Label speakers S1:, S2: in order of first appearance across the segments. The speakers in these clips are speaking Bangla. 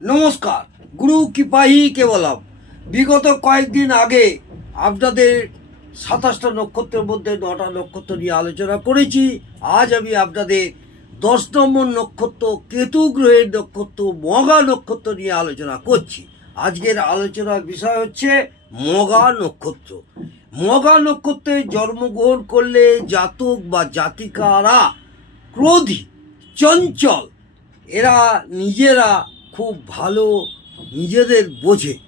S1: নমস্কার, গুরু কৃপাহি কেবলম। বিগত কয়েকদিন আগে আপনাদের সাতাশটা নক্ষত্রের মধ্যে নটা নক্ষত্র নিয়ে আলোচনা করেছি। আজ আমি আপনাদের দশ নম্বর নক্ষত্র, কেতু গ্রহের নক্ষত্র, মগা নক্ষত্র নিয়ে আলোচনা করছি। আজকের আলোচনার বিষয় হচ্ছে মগা নক্ষত্র। মগা নক্ষত্রে জন্মগ্রহণ করলে জাতক বা জাতিকারা ক্রোধী, চঞ্চল, এরা নিজেরা খুব ভালো নিজেদের বোঝে।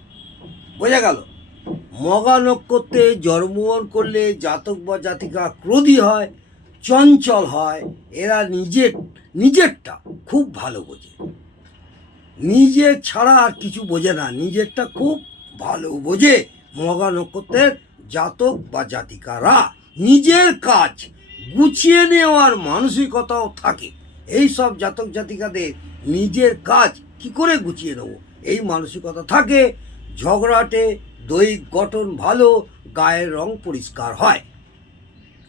S1: বোঝা গেল? মগা নক্ষত্রে জন্মগ্রহণ করলে জাতক বা জাতিকা ক্রোধী হয়, চঞ্চল হয়, এরা নিজের নিজেরটা খুব ভালো বোঝে। নিজের ছাড়া আর কিছু বোঝে না, নিজেরটা খুব ভালো বোঝে মগা নক্ষত্রের জাতক বা জাতিকারা। নিজের কাজ গুছিয়ে নেওয়ার মানসিকতাও থাকে। এই সব জাতক জাতিকাদের নিজের কাজ কি করে গুছিয়ে নেব এই মানসিকতা থাকে, ঝগড়াটে, দৈহিক গঠন ভালো, গায়ের রং পরিষ্কার হয়।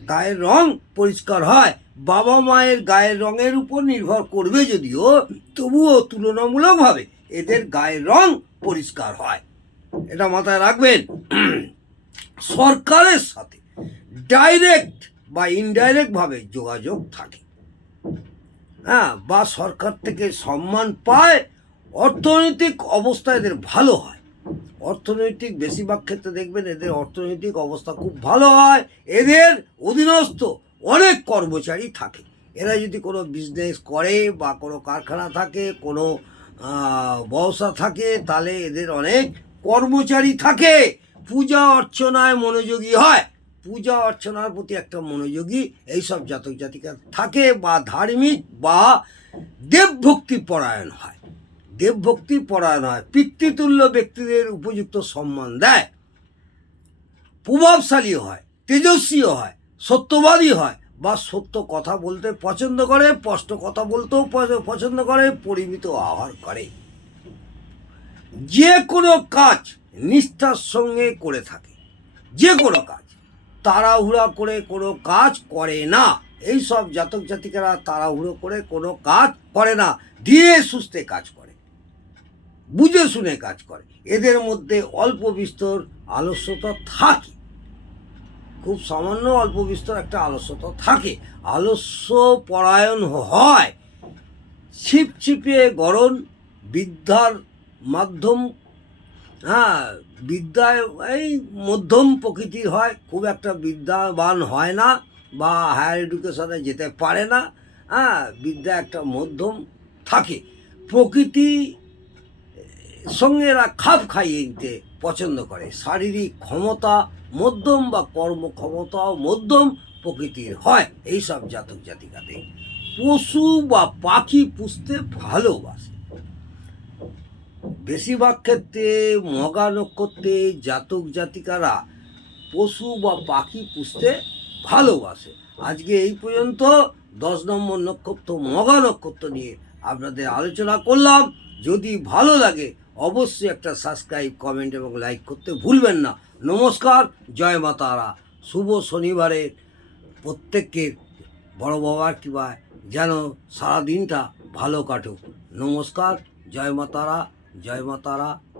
S1: গায়ের রং পরিষ্কার হয়, বাবা মায়ের গায়ের রঙের উপর নির্ভর করবে যদিও, তবুও তুলনামূলকভাবে এদের গায়ের রং পরিষ্কার হয়। এটা মাথায় রাখবেন। সরকারের সাথে ডাইরেক্ট বা ইনডাইরেক্টভাবে যোগাযোগ থাকে। হ্যাঁ বা সরকার থেকে সম্মান পায় অর্থনৈতিক অবস্থা এদের ভালো হয়। অর্থনৈতিক বেশিরভাগ ক্ষেত্রে দেখবেন এদের অর্থনৈতিক অবস্থা খুব ভালো হয়। এদের অধীনস্থ অনেক কর্মচারী থাকে। এরা যদি কোনো বিজনেস করে বা কোনো কারখানা থাকে, কোনো ব্যবসা থাকে, তাহলে এদের অনেক কর্মচারী থাকে। পূজা অর্চনায় মনোযোগী হয়। পূজা অর্চনার প্রতি একটা মনোযোগী এইসব জাতক জাতিকা থাকে বা ধার্মিক বা দেবভক্তি পরায়ণ হয়। দেবভক্তি পরায়ণ হয় পিতৃতুল্য ব্যক্তিদের উপযুক্ত সম্মান দেয়। প্রভাবশালী হয়, তেজস্বীও হয়, সত্যবাদী হয়। বা সত্য কথা বলতে পছন্দ করে, স্পষ্ট কথা বলতেও পছন্দ করে, পরিমিত আহার করে। যে কোনো কাজ নিষ্ঠার সঙ্গে করে থাকে। যে কোনো কাজ। তাড়াহুড়া করে কোনো কাজ করে না। এই সব জাতক জাতিকারা তাড়াহুড়ো করে কোনো কাজ করে না। ধীরে সুস্থে কাজ করে। বুঝে শুনে কাজ করে। এদের মধ্যে অল্প বিস্তর আলস্যতা থাকে। খুব সামান্য অল্প বিস্তর একটা আলস্যতা থাকে। আলস্য পরায়ণ হয়। ছিপ ছিপিয়ে গরম বিদ্যার মাধ্যম হ্যাঁ বিদ্যায় এই মধ্যম প্রকৃতির হয়, খুব একটা বিদ্যাবান হয় না বা হায়ার এডুকেশনে যেতে পারে না। হ্যাঁ বিদ্যা একটা মধ্যম থাকে। প্রকৃতি সঙ্গে এরা খাপ খাইয়ে নিতে পছন্দ করে। শারীরিক ক্ষমতা মধ্যম বা কর্মক্ষমতাও মধ্যম প্রকৃতির হয়, এইসব জাতক জাতিকাতে পশু বা পাখি পুষতে ভালোবাসে। বেশিরভাগ ক্ষেত্রে মগা নক্ষত্রে জাতক জাতিকারা পশু বা পাখি পুষতে ভালোবাসে। আজকে এই পর্যন্ত দশ নম্বর নক্ষত্র মগা নক্ষত্র নিয়ে আপনাদের আলোচনা করলাম। যদি ভালো লাগে অবশ্যই একটা সাবস্ক্রাইব কমেন্ট এবং লাইক করতে ভুলবেন না। নমস্কার, জয় মা তারা। শুভ শনিবারের প্রত্যেকের বড় বাবার কিবা যেন সারাদিনটা ভালো কাটুক। নমস্কার, জয় মা তারা, জয় মাতারা জয়